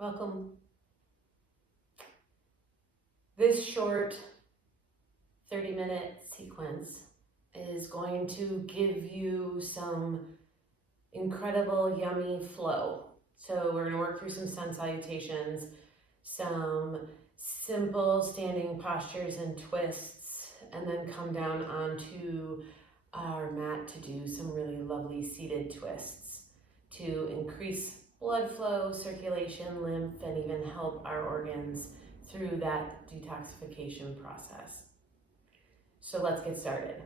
Welcome. This short 30-minute sequence is going to give you some incredible, yummy flow. So we're going to work through some sun salutations, some simple standing postures and twists, and then come down onto our mat to do some really lovely seated twists to increase blood flow, circulation, lymph, and even help our organs through that detoxification process. So let's get started.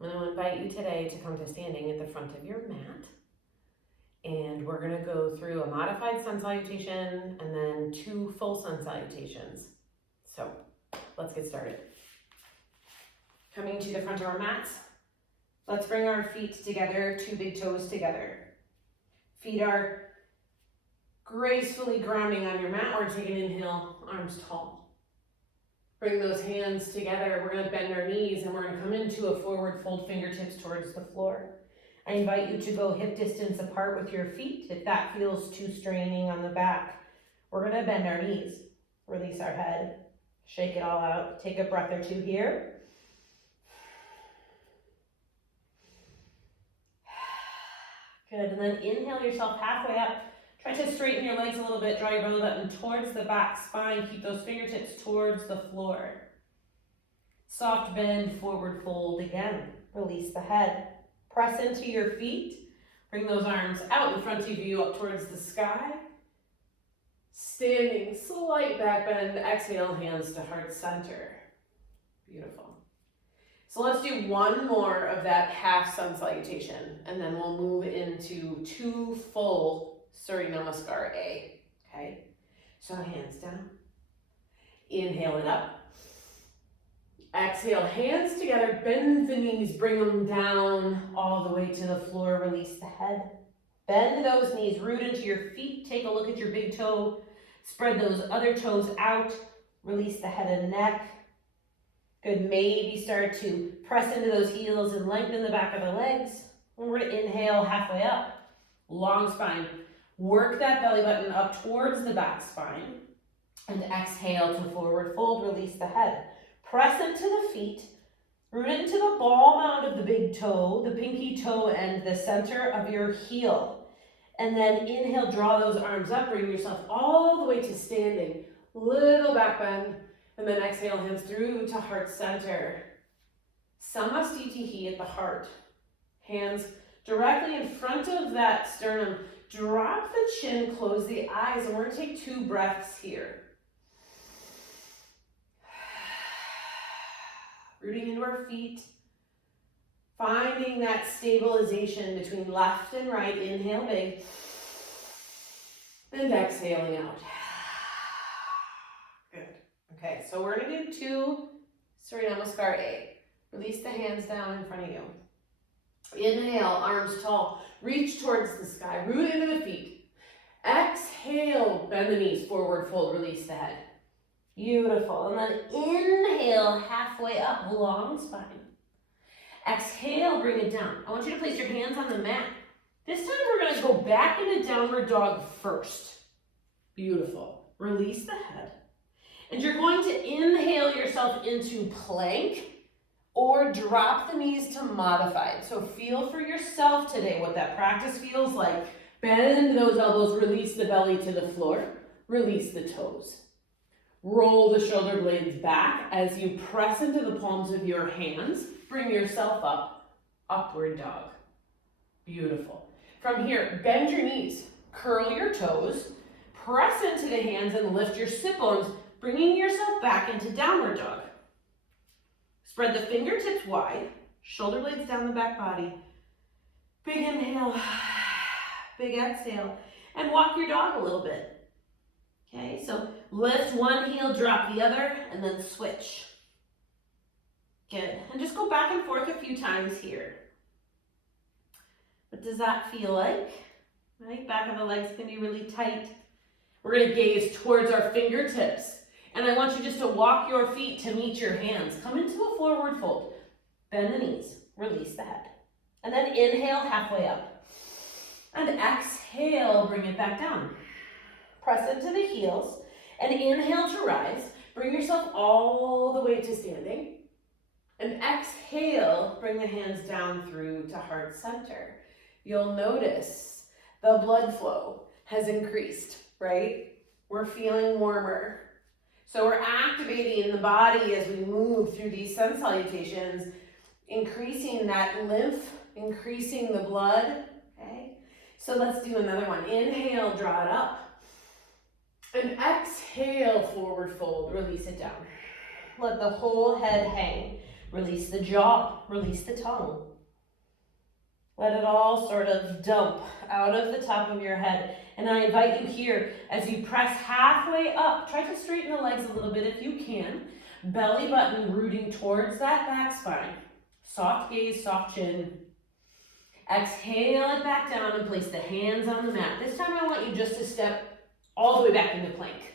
I'm going to invite you today to come to standing at the front of your mat. And we're going to go through a modified sun salutation and then 2 full sun salutations. So let's get started. Coming to the front of our mats, let's bring our feet together, 2 big toes together. Feet are gracefully grounding on your mat. We're taking an inhale, arms tall. Bring those hands together. We're going to bend our knees and we're going to come into a forward fold, fingertips towards the floor. I invite you to go hip distance apart with your feet if that feels too straining on the back. We're going to bend our knees, release our head, shake it all out. Take a breath or 2 here. Good, and then inhale yourself halfway up. Try to straighten your legs a little bit, draw your belly button towards the back spine. Keep those fingertips towards the floor. Soft bend, forward fold again. Release the head. Press into your feet. Bring those arms out in front of you, up towards the sky. Standing, slight back bend. Exhale, hands to heart center. Beautiful. So let's do 1 more of that half sun salutation, and then we'll move into 2 full Surya Namaskar A. Okay? So hands down. Inhale it up. Exhale, hands together, bend the knees, bring them down all the way to the floor, release the head. Bend those knees, root into your feet, take a look at your big toe, spread those other toes out, release the head and neck. Good, maybe start to press into those heels and lengthen the back of the legs. And we're going to inhale halfway up, long spine. Work that belly button up towards the back spine. And exhale to forward fold, release the head. Press into the feet, root into the ball mound of the big toe, the pinky toe, and the center of your heel. And then inhale, draw those arms up, bring yourself all the way to standing. Little back bend, and then exhale, hands through to heart center. Samastitihi at the heart. Hands directly in front of that sternum. Drop the chin, close the eyes, and we're going to take 2 breaths here. Rooting into our feet, finding that stabilization between left and right. Inhale big, and exhaling out. Good. Okay, so we're going to do 2 Surya Namaskar A. Release the hands down in front of you. Inhale, arms tall, reach towards the sky, root into the feet. Exhale, bend the knees, forward fold, release the head. Beautiful. And then inhale, halfway up, long spine. Exhale, bring it down. I want you to place your hands on the mat. This time we're going to go back into downward dog first. Beautiful. Release the head. And you're going to inhale yourself into plank or drop the knees to modified. So feel for yourself today what that practice feels like. Bend those elbows, release the belly to the floor, release the toes. Roll the shoulder blades back as you press into the palms of your hands. Bring yourself up, upward dog. Beautiful. From here, bend your knees, curl your toes, press into the hands and lift your sit bones, bringing yourself back into downward dog. Spread the fingertips wide, shoulder blades down the back body. Big inhale, big exhale, and walk your dog a little bit. Okay, so lift one heel, drop the other, and then switch. Good, and just go back and forth a few times here. What does that feel like? Right, back of the legs can be really tight. We're going to gaze towards our fingertips. And I want you just to walk your feet to meet your hands. Come into a forward fold. Bend the knees. Release the head. And then inhale halfway up. And exhale, bring it back down. press into the heels. And inhale to rise. Bring yourself all the way to standing. And exhale, bring the hands down through to heart center. You'll notice the blood flow has increased, right? We're feeling warmer. So we're activating the body as we move through these sun salutations, increasing that lymph, increasing the blood, okay? So let's do another one. Inhale, draw it up. And exhale, forward fold, release it down. Let the whole head hang. Release the jaw, release the tongue. Let it all sort of dump out of the top of your head. And I invite you here, as you press halfway up, try to straighten the legs a little bit if you can. Belly button rooting towards that back spine. Soft gaze, soft chin. Exhale it back down and place the hands on the mat. This time I want you just to step all the way back into plank,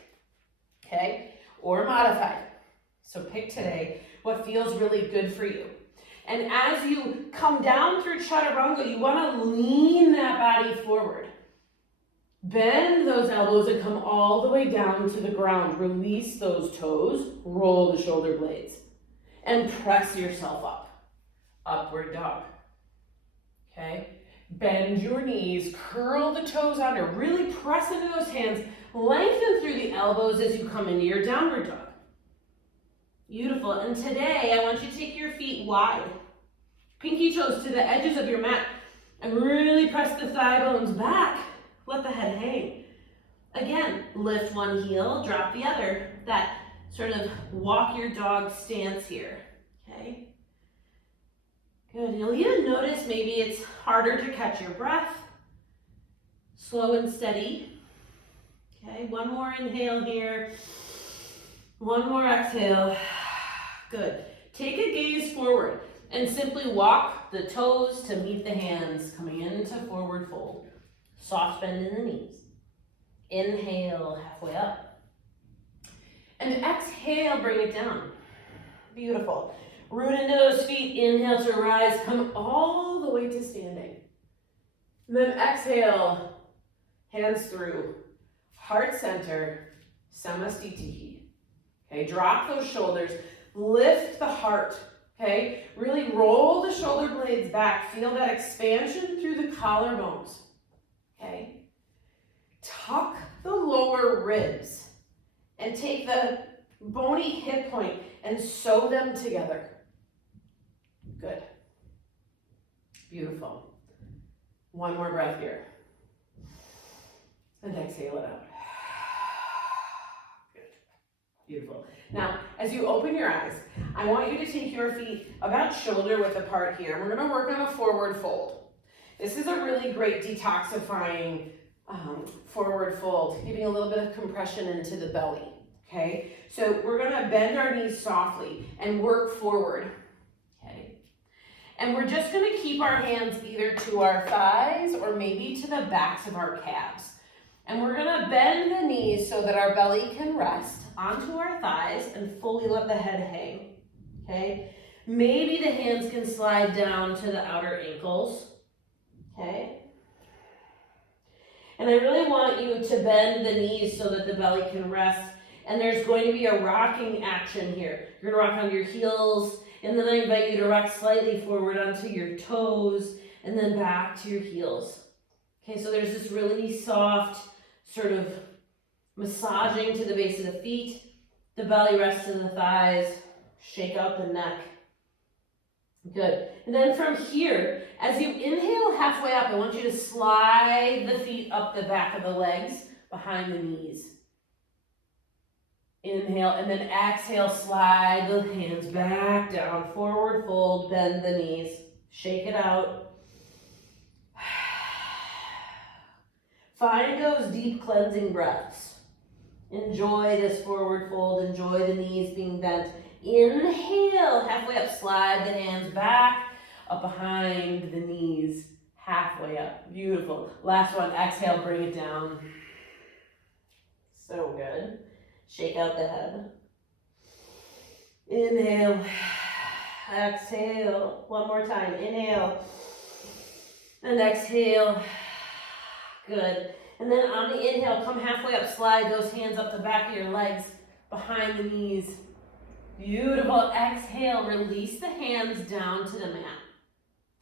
okay? Or modified. So pick today what feels really good for you. And as you come down through chaturanga, you want to lean that body forward. Bend those elbows and come all the way down to the ground. Release those toes, roll the shoulder blades, and press yourself up. Upward dog, okay? Bend your knees, curl the toes under, really press into those hands, lengthen through the elbows as you come into your downward dog. Beautiful, and today I want you to take your feet wide, pinky toes to the edges of your mat, and really press the thigh bones back. Let the head hang. Again, lift one heel, drop the other. That sort of walk your dog stance here, okay? Good, you'll even notice maybe it's harder to catch your breath. Slow and steady. Okay, one more inhale here. One more exhale. Good. Take a gaze forward and simply walk the toes to meet the hands, coming into forward fold. Soft bend in the knees. Inhale, halfway up. And exhale, bring it down. Beautiful. Root into those feet, inhale to rise, come all the way to standing. And then exhale, hands through, heart center, samastitihi. Okay, drop those shoulders, lift the heart, okay? Really roll the shoulder blades back, feel that expansion through the collarbones, okay? Tuck the lower ribs and take the bony hip point and sew them together. Good. Beautiful. One more breath here. And exhale it out. Good. Beautiful. Now, as you open your eyes, I want you to take your feet about shoulder width apart here. We're going to work on a forward fold. This is a really great detoxifying forward fold, giving a little bit of compression into the belly. Okay? So we're going to bend our knees softly and work forward. Okay? And we're just going to keep our hands either to our thighs or maybe to the backs of our calves. And we're going to bend the knees so that our belly can rest onto our thighs and fully let the head hang. Okay? Maybe the hands can slide down to the outer ankles. Okay? And I really want you to bend the knees so that the belly can rest. And there's going to be a rocking action here. You're going to rock on your heels, and then I invite you to rock slightly forward onto your toes, and then back to your heels. Okay, so there's this really soft sort of massaging to the base of the feet. The belly rests in the thighs. Shake out the neck. Good. And then from here, as you inhale halfway up, I want you to slide the feet up the back of the legs behind the knees. Inhale, and then exhale, slide the hands back down, forward fold, bend the knees, shake it out. Find those deep cleansing breaths. Enjoy this forward fold, enjoy the knees being bent. Inhale, halfway up, slide the hands back, up behind the knees, halfway up. Beautiful. Last one, exhale, bring it down. So good. Shake out the head. Inhale, exhale. One more time. Inhale and exhale. Good. And then on the inhale, come halfway up, slide those hands up the back of your legs, behind the knees. Beautiful. Exhale, release the hands down to the mat.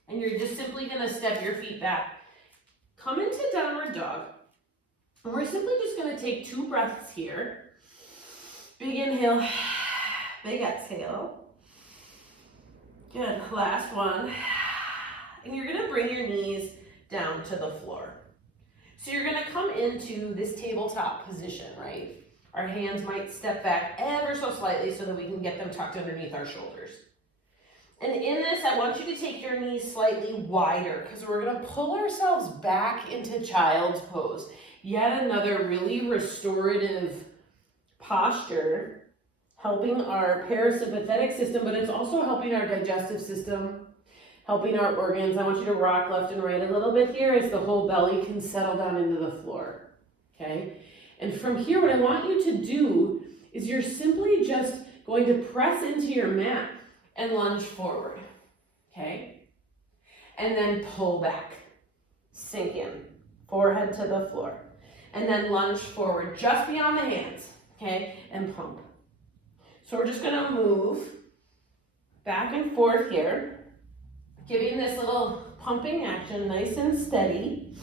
And you're just simply gonna step your feet back. Come into downward dog. And we're simply just gonna take 2 breaths here. Big inhale, big exhale. Good, last one. And you're gonna bring your knees down to the floor. So you're gonna come into this tabletop position, right? Our hands might step back ever so slightly so that we can get them tucked underneath our shoulders. And in this, I want you to take your knees slightly wider because we're gonna pull ourselves back into child's pose. Yet another really restorative posture, helping our parasympathetic system, but it's also helping our digestive system, helping our organs. I want you to rock left and right a little bit here as the whole belly can settle down into the floor, okay? And from here, what I want you to do is you're simply just going to press into your mat and lunge forward, okay? And then pull back, sink in, forehead to the floor. And then lunge forward just beyond the hands, okay? And pump. So we're just gonna move back and forth here, giving this little pumping action nice and steady.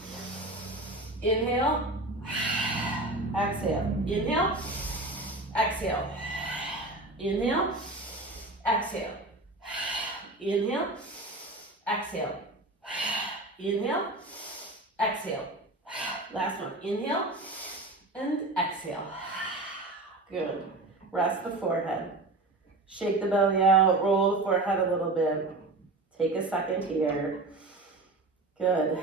Inhale, exhale. Inhale, exhale. Inhale, exhale. Inhale, exhale. Inhale, exhale. Last one. Inhale and exhale. Good. Rest the forehead. Shake the belly out. Roll the forehead a little bit. Take a second here. Good.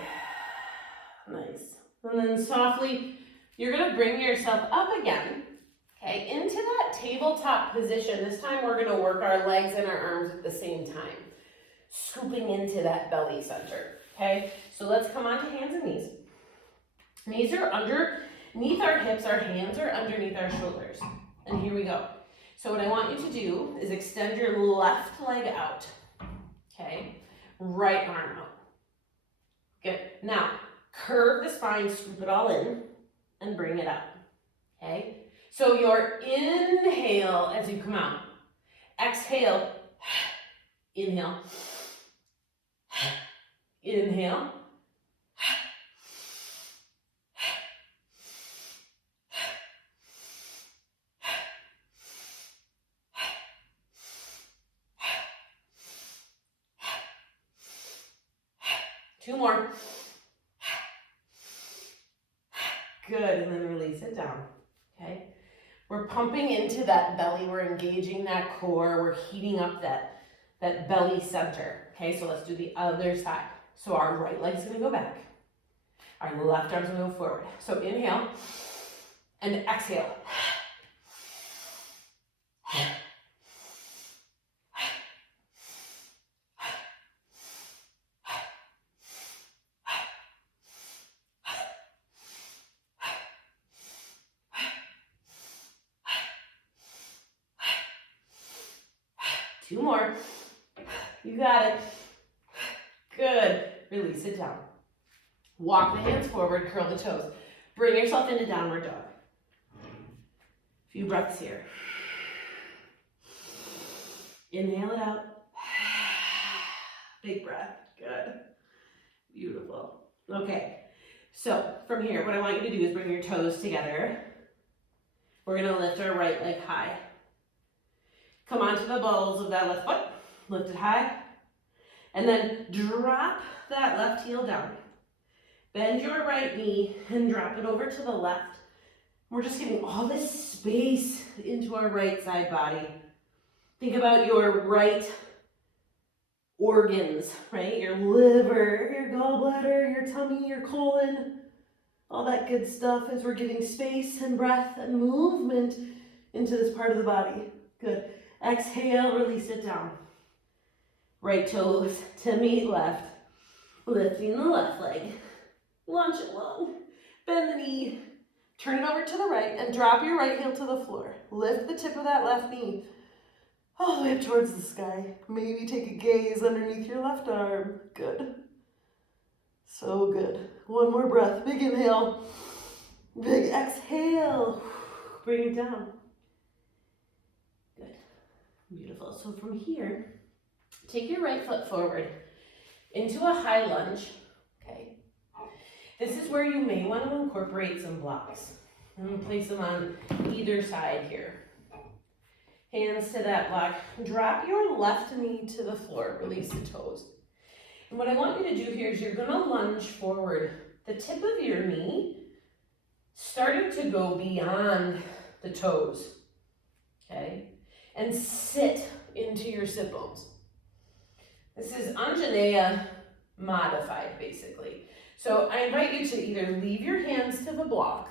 Nice. And then softly, you're going to bring yourself up again, okay, into that tabletop position. This time we're going to work our legs and our arms at the same time, scooping into that belly center, okay? So let's come onto hands and knees. Knees are underneath our hips, our hands are underneath our shoulders. And here we go. So what I want you to do is extend your left leg out, okay? Right arm out. Good. Now, curve the spine, scoop it all in, and bring it up, okay? So your inhale as you come out. Exhale, inhale, inhale, 2 more. Good, and then release it down, okay? We're pumping into that belly, we're engaging that core, we're heating up that belly center, okay? So let's do the other side. So our right leg's gonna go back. Our left arm's gonna go forward. So inhale and exhale. Two more. You got it. Good. Release it down. Walk the hands forward, curl the toes. Bring yourself into downward dog. Few breaths here. Inhale it out. Big breath. Good. Beautiful. Okay. So from here, what I want you to do is bring your toes together. We're going to lift our right leg high. Come onto the balls of that left foot, lift it high, and then drop that left heel down. Bend your right knee and drop it over to the left. We're just getting all this space into our right side body. Think about your right organs, right? Your liver, your gallbladder, your tummy, your colon, all that good stuff as we're getting space and breath and movement into this part of the body. Good. Exhale, release it down. Right toes to meet left. Lifting the left leg. Launch it long. Bend the knee. Turn it over to the right and drop your right heel to the floor. Lift the tip of that left knee all the way up towards the sky. Maybe take a gaze underneath your left arm. Good. So good. One more breath. Big inhale. Big exhale. Bring it down. Good. Beautiful. So from here, take your right foot forward into a high lunge. Okay. This is where you may want to incorporate some blocks. I'm going to place them on either side here. Hands to that block. Drop your left knee to the floor. Release the toes. And what I want you to do here is you're going to lunge forward. The tip of your knee starting to go beyond the toes. Okay? And sit into your sit bones. This is Anjaneya modified, basically. So I invite you to either leave your hands to the block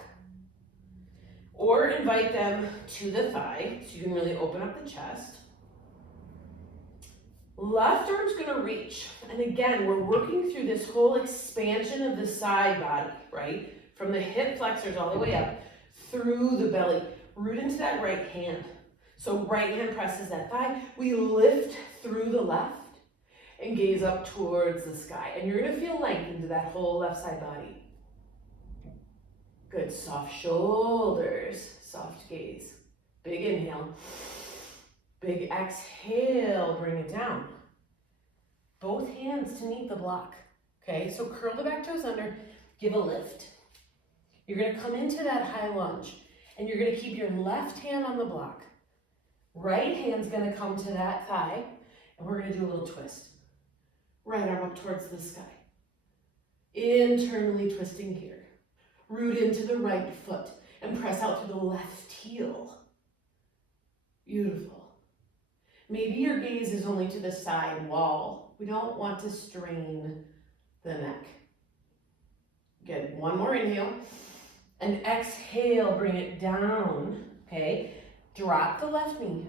or invite them to the thigh, so you can really open up the chest. Left arm's gonna reach. And again, we're working through this whole expansion of the side body, right? From the hip flexors all the way up through the belly. Root into that right hand. So right hand presses that thigh. We lift through the left and gaze up towards the sky. And you're gonna feel length into that whole left side body. Good, soft shoulders, soft gaze. Big inhale. Big exhale, bring it down. Both hands to meet the block. Okay, so curl the back toes under, give a lift. You're gonna come into that high lunge and you're gonna keep your left hand on the block. Right hand's gonna come to that thigh and we're gonna do a little twist. Right arm up towards the sky. Internally twisting here. Root into the right foot and press out to the left heel. Beautiful. Maybe your gaze is only to the side wall. We don't want to strain the neck. Good, one more inhale. And exhale, bring it down, okay? Drop the left knee.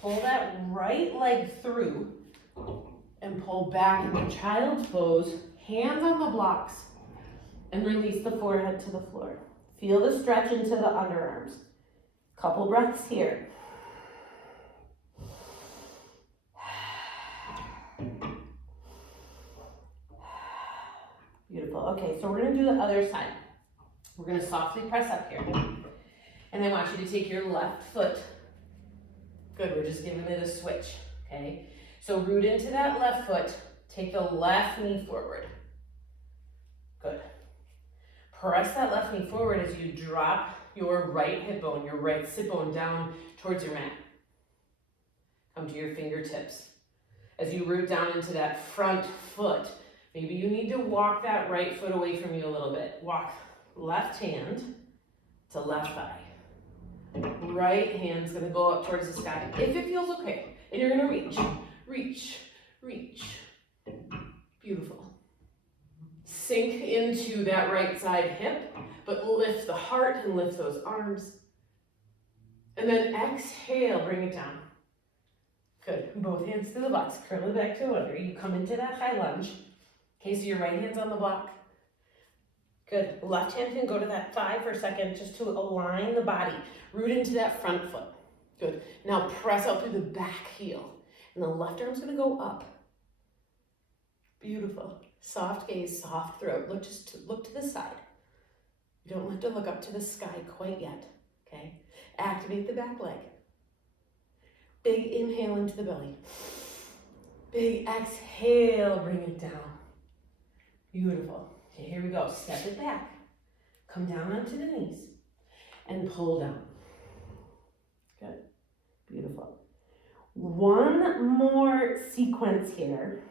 Pull that right leg through and pull back into child's pose. Hands on the blocks. And release the forehead to the floor. Feel the stretch into the underarms. Couple breaths here. Beautiful. Okay, so we're going to do the other side. We're going to softly press up here. And I want you to take your left foot. Good, we're just giving it a switch. Okay, so root into that left foot. Take the left knee forward. Good. Press that left knee forward as you drop your right hip bone, your right sit bone down towards your mat. Come to your fingertips. As you root down into that front foot, maybe you need to walk that right foot away from you a little bit. Walk left hand to left thigh. Right hand's gonna go up towards the sky, if it feels okay. And you're gonna reach, reach, reach. Beautiful. Sink into that right side hip, but lift the heart and lift those arms. And then exhale, bring it down. Good, both hands to the box, curl it back to under. You come into that high lunge. Okay, so your right hand's on the block. Good, left hand can go to that thigh for a second just to align the body. Root into that front foot. Good, now press out through the back heel. And the left arm's gonna go up. Beautiful. Soft gaze, soft throat. Look to the side. You don't have to look up to the sky quite yet, okay? Activate the back leg. Big inhale into the belly. Big exhale, bring it down. Beautiful. Okay, here we go. Step it back. Come down onto the knees and pull down. Good. Beautiful. One more sequence here.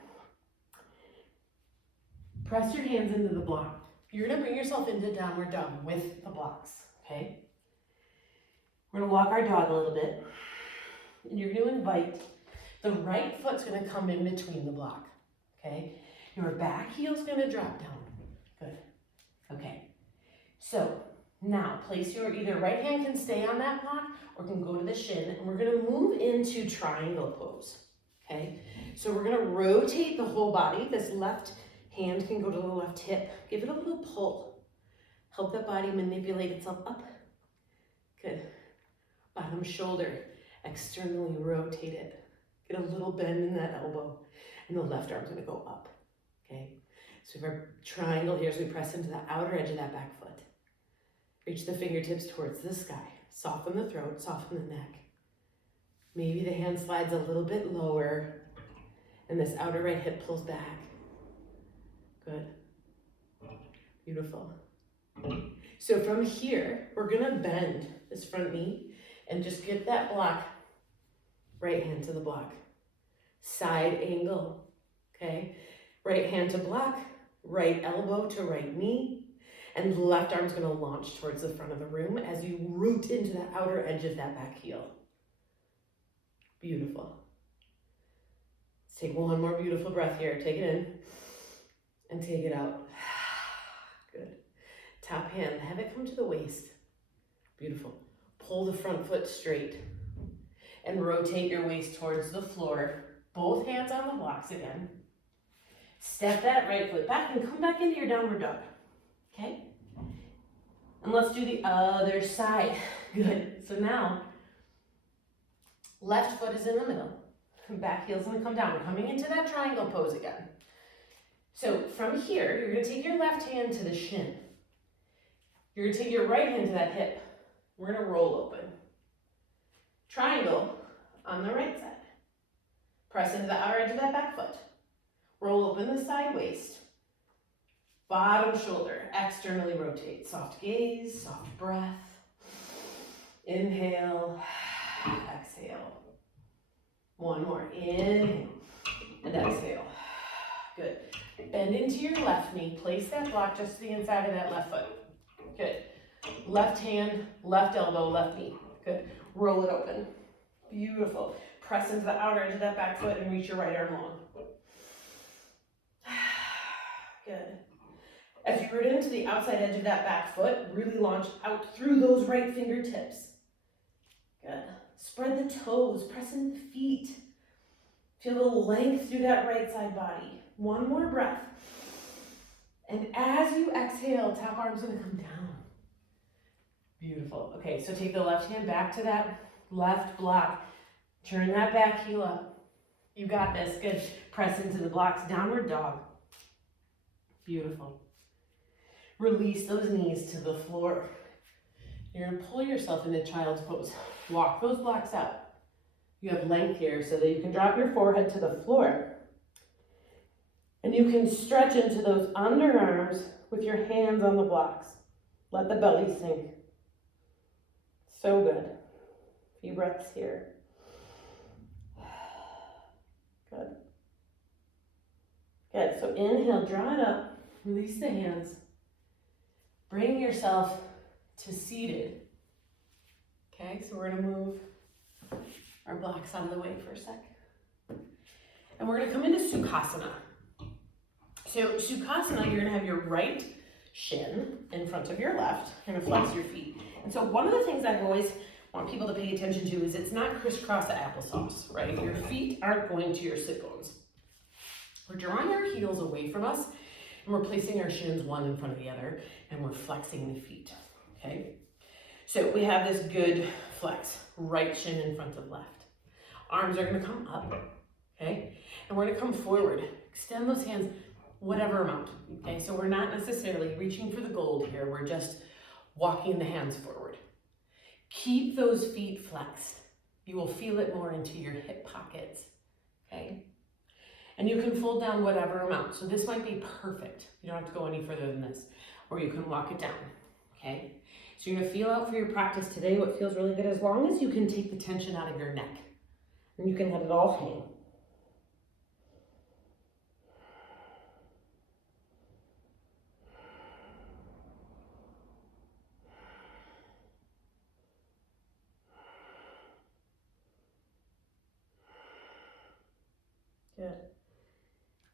Press your hands into the block. You're gonna bring yourself into downward dog with the blocks, okay? We're gonna walk our dog a little bit. And you're gonna invite, the right foot's gonna come in between the block, okay? Your back heel's gonna drop down. Good, okay. So now place your, either right hand can stay on that block or can go to the shin, and we're gonna move into triangle pose, okay? So we're gonna rotate the whole body. This left hand can go to the left hip. Give it a little pull. Help that body manipulate itself up. Good. Bottom shoulder, externally rotate it. Get a little bend in that elbow. And the left arm's gonna go up, okay? So we have our triangle here as we press into the outer edge of that back foot. Reach the fingertips towards the sky. Soften the throat, soften the neck. Maybe the hand slides a little bit lower and this outer right hip pulls back. Good. Beautiful. So from here, we're gonna bend this front knee and just get that block, right hand to the block. Side angle, okay? Right hand to block, right elbow to right knee, and left arm's gonna launch towards the front of the room as you root into the outer edge of that back heel. Beautiful. Let's take one more beautiful breath here. Take it in and take it out. Good. Top hand, have it come to the waist. Beautiful. Pull the front foot straight and rotate your waist towards the floor. Both hands on the blocks again. Step that right foot back and come back into your downward dog. Okay? And let's do the other side. Good. So now, left foot is in the middle. Back heel's gonna come down. We're coming into that triangle pose again. So from here, you're gonna take your left hand to the shin. You're gonna take your right hand to that hip. We're gonna roll open. Triangle on the right side. Press into the outer edge of that back foot. Roll open the side waist. Bottom shoulder, externally rotate. Soft gaze, soft breath. Inhale, exhale. One more, inhale and exhale. Good. Bend into your left knee. Place that block just to the inside of that left foot. Good. Left hand, left elbow, left knee. Good. Roll it open. Beautiful. Press into the outer edge of that back foot and reach your right arm long. Good. As you root into the outside edge of that back foot, really launch out through those right fingertips. Good. Spread the toes, press into the feet. Feel the length through that right side body. One more breath. And as you exhale, top arm's gonna come down. Beautiful. Okay, so take the left hand back to that left block. Turn that back heel up. You got this. Good. Press into the blocks. Downward dog. Beautiful. Release those knees to the floor. You're gonna pull yourself into child's pose. Walk those blocks out. You have length here so that you can drop your forehead to the floor. And you can stretch into those underarms with your hands on the blocks. Let the belly sink. So good. A few breaths here. Good. Good. So inhale, draw it up. Release the hands. Bring yourself to seated. Okay, so we're gonna move our blocks out of the way for a sec. And we're gonna come into Sukhasana. So Sukhasana, you're gonna have your right shin in front of your left. You're gonna flex your feet. And so one of the things I always want people to pay attention to is it's not crisscross applesauce, right? Your feet aren't going to your sit bones. We're drawing our heels away from us and we're placing our shins one in front of the other and we're flexing the feet, okay? So we have this good flex, right shin in front of left. Arms are gonna come up, okay? And we're gonna come forward. Extend those hands, whatever amount, okay? So we're not necessarily reaching for the gold here. We're just walking the hands forward. Keep those feet flexed. You will feel it more into your hip pockets, okay? And you can fold down whatever amount. So this might be perfect. You don't have to go any further than this. Or you can walk it down, okay? So you're gonna feel out for your practice today what feels really good as long as you can take the tension out of your neck. And you can let it all hang. Good.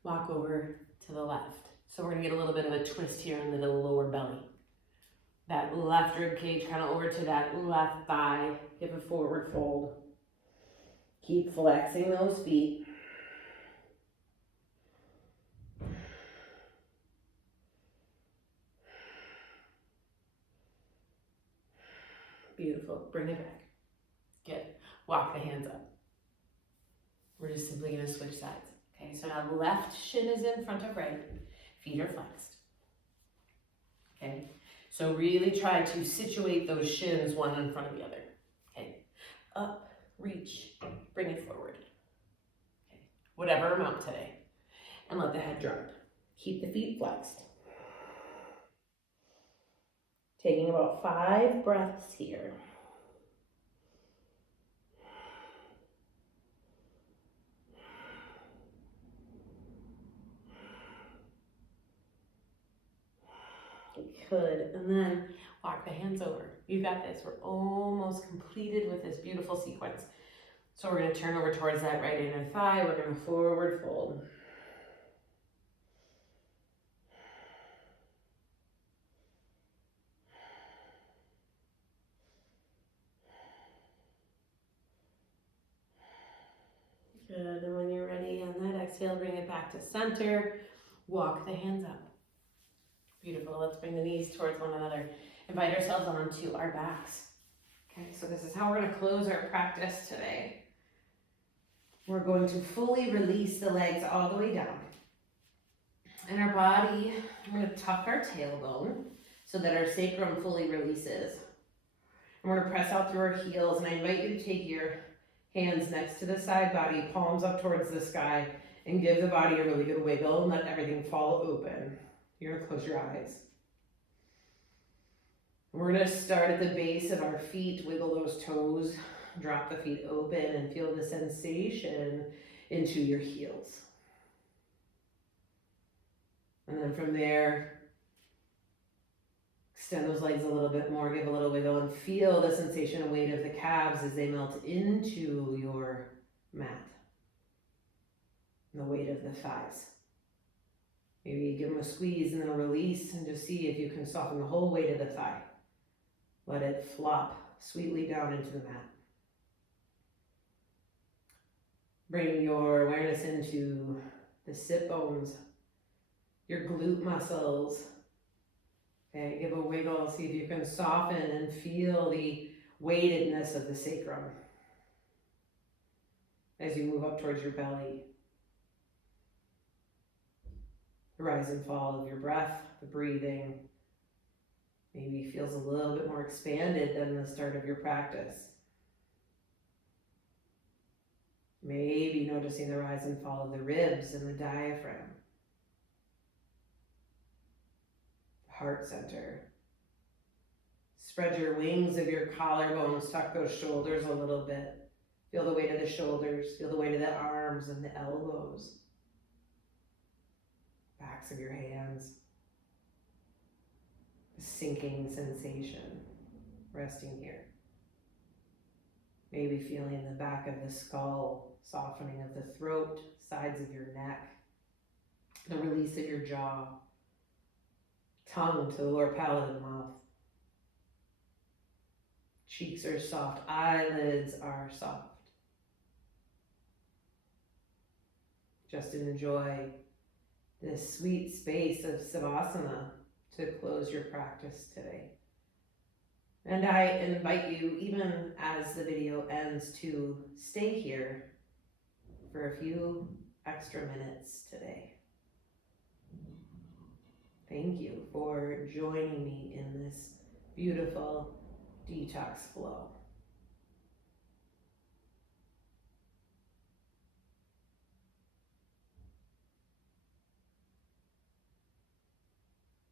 Walk over to the left. So we're gonna get a little bit of a twist here in the lower belly. That left rib cage kind of over to that left thigh. Give a forward fold. Keep flexing those feet. Beautiful. Bring it back. Good. Walk the hands up. We're just simply going to switch sides. Okay, so now left shin is in front of right. Feet are flexed. Okay, So really try to situate those shins one in front of the other. Okay, up, reach, bring it forward. Okay, whatever amount today. And let the head drop. Keep the feet flexed. Taking about 5 breaths here. Good, and then walk the hands over. You got this. We're almost completed with this beautiful sequence. So we're going to turn over towards that right inner thigh. We're going to forward fold. Good, and when you're ready on that exhale, bring it back to center. Walk the hands up. Beautiful. Let's bring the knees towards one another. Invite ourselves onto our backs. Okay, so this is how we're going to close our practice today. We're going to fully release the legs all the way down. And our body, we're going to tuck our tailbone so that our sacrum fully releases. And we're going to press out through our heels, and I invite you to take your hands next to the side body, palms up towards the sky, and give the body a really good wiggle and let everything fall open. You're going to close your eyes. We're going to start at the base of our feet, wiggle those toes, drop the feet open, and feel the sensation into your heels. And then from there, extend those legs a little bit more, give a little wiggle, and feel the sensation and weight of the calves as they melt into your mat. And the weight of the thighs. Maybe give them a squeeze and then a release, and just see if you can soften the whole weight of the thigh. Let it flop sweetly down into the mat. Bring your awareness into the sit bones, your glute muscles. Okay, give a wiggle, see if you can soften and feel the weightedness of the sacrum as you move up towards your belly. The rise and fall of your breath, the breathing, maybe feels a little bit more expanded than the start of your practice. Maybe noticing the rise and fall of the ribs and the diaphragm. Heart center. Spread your wings of your collarbones, tuck those shoulders a little bit. Feel the weight of the shoulders, feel the weight of the arms and the elbows. Backs of your hands. A sinking sensation, resting here. Maybe feeling the back of the skull, softening of the throat, sides of your neck, the release of your jaw, tongue to the lower palate of the mouth. Cheeks are soft, eyelids are soft. Just enjoy this sweet space of Savasana to close your practice today. And I invite you, even as the video ends, to stay here for a few extra minutes today. Thank you for joining me in this beautiful detox flow.